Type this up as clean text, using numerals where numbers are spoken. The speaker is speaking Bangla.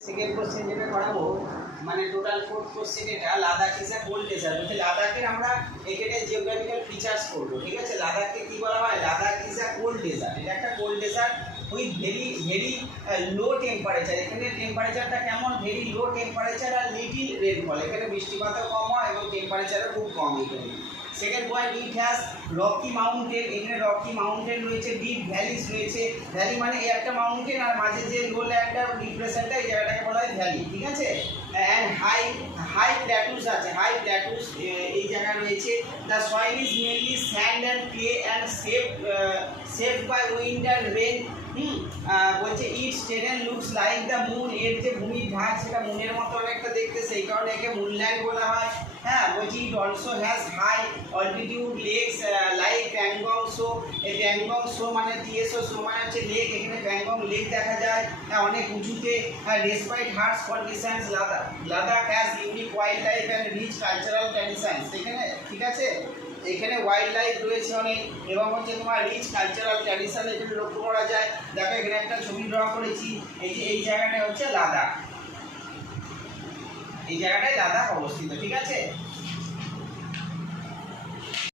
সেকেন্ড কোশ্চেন যেটা করাবো মানে টোটাল 4 কোশ্চেন এটা Ladakh is a cold dessert. বলতে লাদাখের আমরা এখানে জিওগ্রাফিক্যাল ফিচার্স করব, ঠিক আছে। লাদাখকে কি বলা হয়? Ladakh is a cold dessert. এটা একটা cold dessert with very low temperature. এখানে টেম্পারেচারটা কেমন? ভেরি লো টেম্পারেচার আর লিটিল রেনফল। এখানে বৃষ্টিপাতও কম হয় এবং টেম্পারেচারও খুব কম এখানে। Second point, it has Rocky mountain. এখানে রকি মাউন্টেন রয়েছে, ডিপ ভ্যালিস রয়েছে। ভ্যালি মানে এই একটা মাউন্টেন আর মাঝে যে লো ল্যান্ড আর ডিপ্রেশনটা, এই জায়গাটাকে বলা হয় ভ্যালি, ঠিক আছে। অ্যান্ড হাই প্ল্যাটুস আছে, হাই প্ল্যাটুস এই জায়গায় রয়েছে। The soil is mainly sand and clay and saved by wind and rain. বলছে it's terrain looks like the moon. এর যে ভূমির ঢাক সেটা মুনের মতো অনেকটা দেখতে, সেই কারণে একে মুনল্যান্ড বলা হয়। হ্যাঁ, বলছি it also has high altitude lakes like Pangong Tso. এই প্যাংগং শো মানে টিএসও শো মানে হচ্ছে লেক। এখানে প্যাংগং লেক দেখা যায় অনেক উঁচুতে। Despite harsh conditions Ladakh has unique wildlife and rich cultural traditions. এখানে ঠিক আছে, এখানে ওয়াইল্ড লাইফ রয়েছে অনেক এবং হচ্ছে তোমার রিচ কালচারাল ট্র্যাডিশন এখানে লক্ষ্য করা যায়। দেখো এখানে একটা ছবি ড্র করেছি, এই যে এই জায়গাটা হচ্ছে লাদাখ, এই জায়গাটায় লাদাখ অবস্থিত, ঠিক আছে।